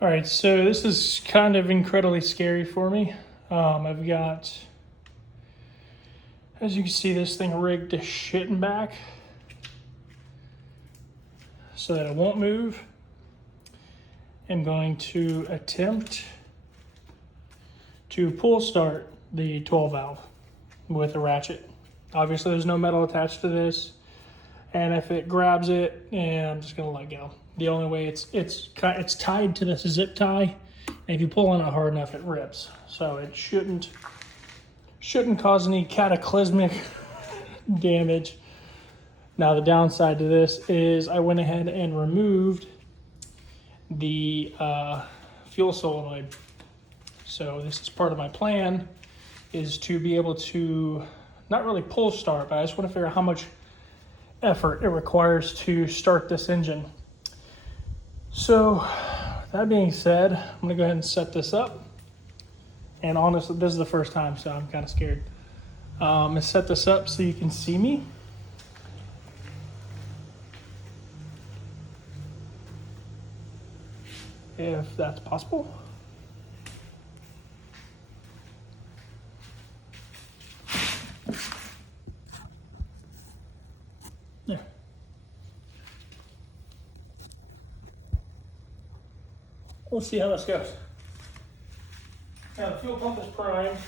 All right, so this is kind of incredibly scary for me. I've got, as you can see, this thing rigged to shitting back so that it won't move. I'm going to attempt to pull start the 12 valve with a ratchet. Obviously there's no metal attached to this, and if it grabs it, I'm just gonna let go. The only way it's tied to this zip tie, and if you pull on it hard enough, it rips. So it shouldn't cause any cataclysmic damage. Now the downside to this is I went ahead and removed the fuel solenoid. So this is part of my plan, is to be able to not really pull start, but I just want to figure out how much effort it requires to start this engine. So that being said, I'm gonna go ahead and set this up. And honestly, this is the first time, so I'm kind of scared. I'm gonna set this up so you can see me. If that's possible. There. We'll see how this goes. Now the fuel pump is primed.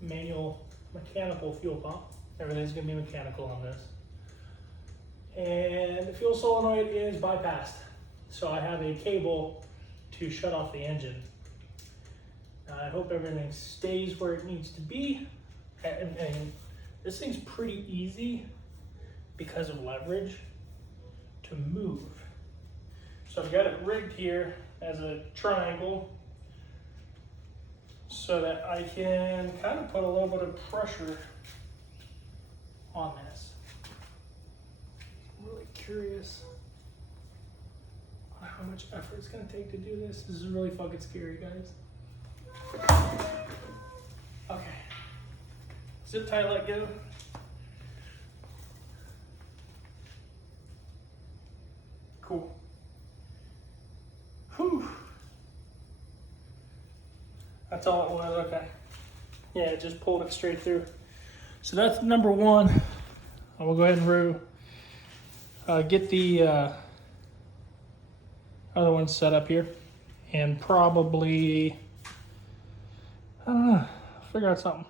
Manual, mechanical fuel pump. Everything's gonna be mechanical on this. And the fuel solenoid is bypassed. So I have a cable to shut off the engine. Now I hope everything stays where it needs to be. And this thing's pretty easy because of leverage to move. So I've got it rigged here as a triangle so that I can kind of put a little bit of pressure on this. I'm really curious on how much effort it's gonna take to do this. This is really fucking scary, guys. Okay. Zip tie, let go. Cool. Whew. That's all it was, okay. Yeah, it just pulled it straight through. So that's number one. I will go ahead and get the other one set up here, and probably, I don't know, figure out something.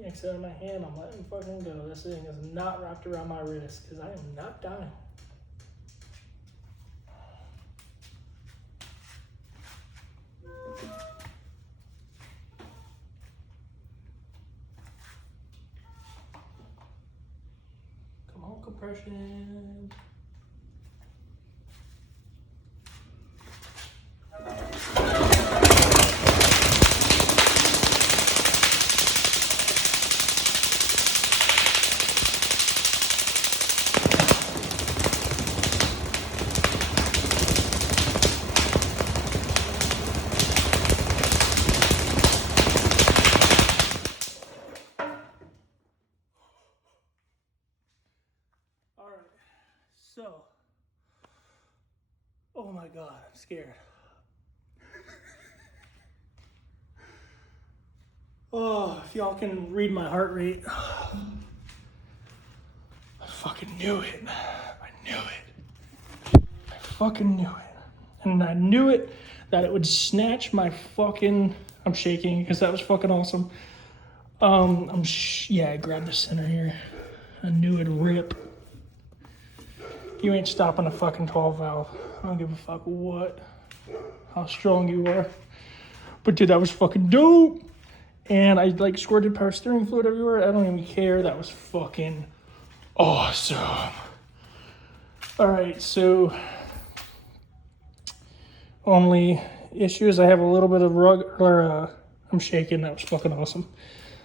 Yanks out of my hand, I'm letting fucking go. This thing is not wrapped around my wrist because I am not dying. Come on, compression. So, oh my God, I'm scared. Oh, if y'all can read my heart rate. I fucking knew it. I knew it. I fucking knew it. And I knew it that it would snatch my fucking, I'm shaking because that was fucking awesome. Yeah, I grabbed the center here. I knew it'd rip. You ain't stopping a fucking 12 valve. I don't give a fuck how strong you are. But dude, that was fucking dope. And I like squirted power steering fluid everywhere. I don't even care. That was fucking awesome. All right, so only issue is I have a little bit of I'm shaking. That was fucking awesome.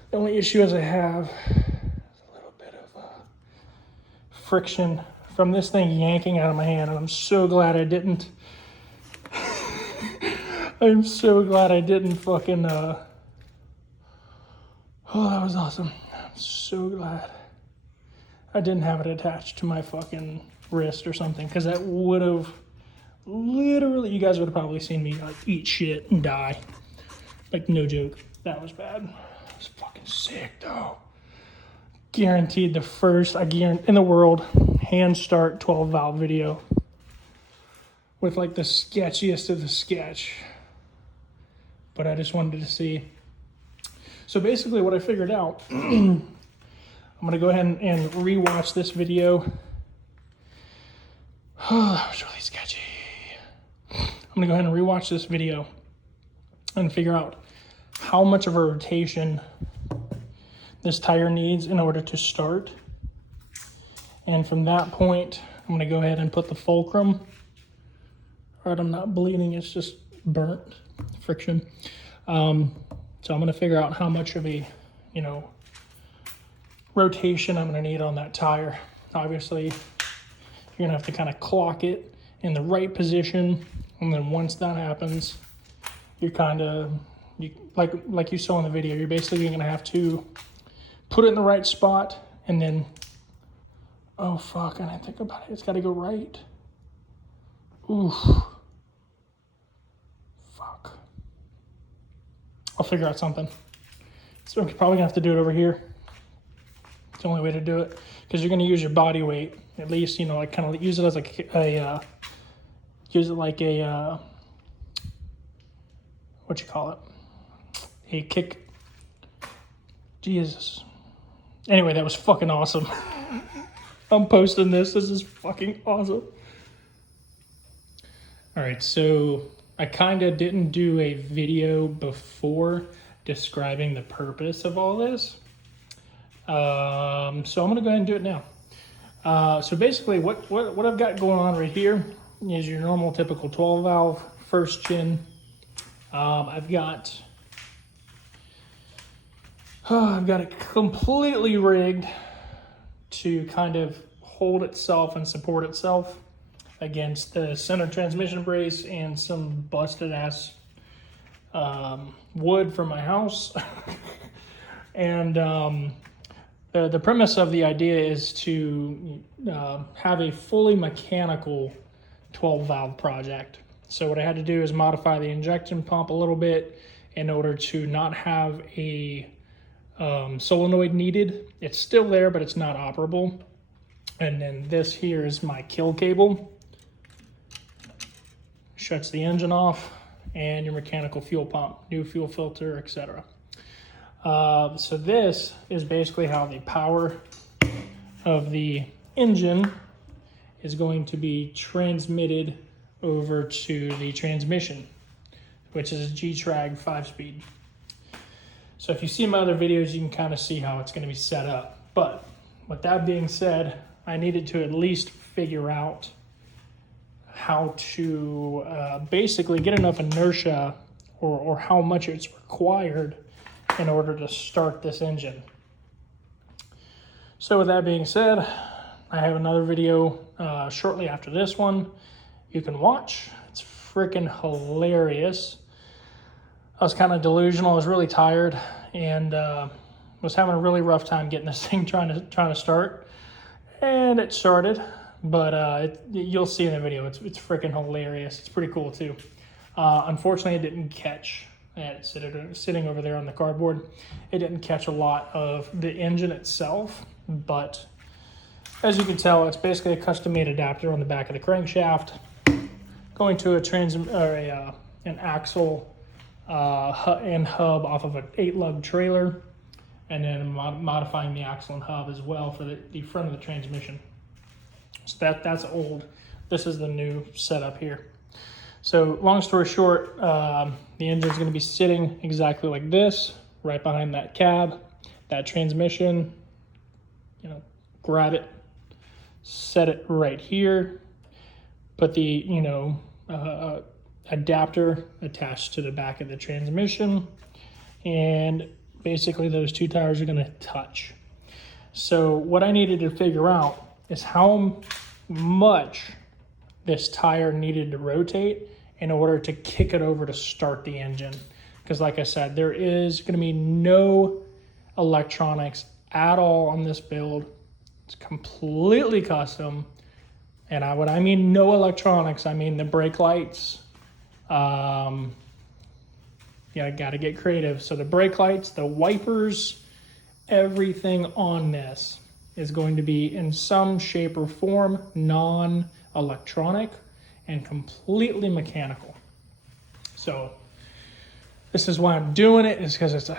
The only issue is I have a little bit of friction from this thing yanking out of my hand, and I'm so glad I didn't. I'm so glad I didn't fucking. Oh, that was awesome. so glad I didn't have it attached to my fucking wrist or something, because that would have literally, you guys would have probably seen me like eat shit and die. Like, no joke. That was bad. It was fucking sick though. Guaranteed the first, I guarantee, in the world, hand start 12 valve video with like the sketchiest of the sketch. But I just wanted to see. So basically what I figured out, I'm gonna go ahead and rewatch this video. That was really sketchy. I'm gonna go ahead and rewatch this video and figure out how much of a rotation this tire needs in order to start. And from that point, I'm gonna go ahead and put the fulcrum. All right, I'm not bleeding, it's just burnt friction. So I'm gonna figure out how much of a, you know, rotation I'm gonna need on that tire. Obviously, you're gonna have to kind of clock it in the right position. And then once that happens, you're kind of, like you saw in the video, you're basically gonna have to put it in the right spot, and then, oh fuck, I didn't think about it. It's gotta go right. Oof. Fuck. I'll figure out something. So I'm probably gonna have to do it over here. It's the only way to do it, because you're gonna use your body weight, at least, you know, like kind of use it as like what you call it? A kick. Jesus. Anyway, that was fucking awesome. I'm posting this. This is fucking awesome. All right, so I kind of didn't do a video before describing the purpose of all this. So I'm gonna go ahead and do it now. So basically what I've got going on right here is your normal typical 12 valve first gen. I've got it completely rigged to kind of hold itself and support itself against the center transmission brace and some busted ass wood from my house. And the premise of the idea is to have a fully mechanical 12 valve project. So what I had to do is modify the injection pump a little bit in order to not have a solenoid needed. It's still there, but it's not operable. And then this here is my kill cable. Shuts the engine off, and your mechanical fuel pump, new fuel filter, etc. So this is basically how the power of the engine is going to be transmitted over to the transmission, which is a G-Trag 5-speed. So if you see my other videos, you can kind of see how it's going to be set up. But with that being said, I needed to at least figure out how to basically get enough inertia or how much it's required in order to start this engine. So with that being said, I have another video shortly after this one you can watch. It's freaking hilarious. I was kind of delusional. I was really tired and was having a really rough time getting this thing trying to start, and it started. But you'll see in the video, it's freaking hilarious. It's pretty cool too. Unfortunately, it didn't catch. I had it sitting over there on the cardboard. It didn't catch a lot of the engine itself, but as you can tell, it's basically a custom-made adapter on the back of the crankshaft, going to an axle and hub off of an 8-lug trailer, and then modifying the axle and hub as well for the front of the transmission. So that's old. This is the new setup here. So long story short, the engine is going to be sitting exactly like this, right behind that cab, that transmission. You know, grab it, set it right here, put the adapter attached to the back of the transmission, and basically those two tires are going to touch. So what I needed to figure out is how much this tire needed to rotate in order to kick it over to start the engine. Because like I said, there is going to be no electronics at all on this build. It's completely custom. And what I mean no electronics, I mean the brake lights. Yeah, I gotta get creative. So the brake lights, the wipers, everything on this is going to be in some shape or form non-electronic and completely mechanical. So this is why I'm doing it, is because it's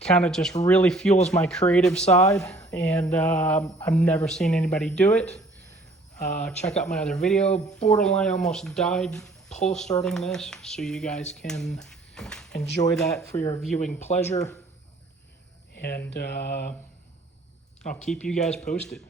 kind of just really fuels my creative side, and I've never seen anybody do it. Check out my other video. Borderline almost died pull starting this, so you guys can enjoy that for your viewing pleasure. And I'll keep you guys posted.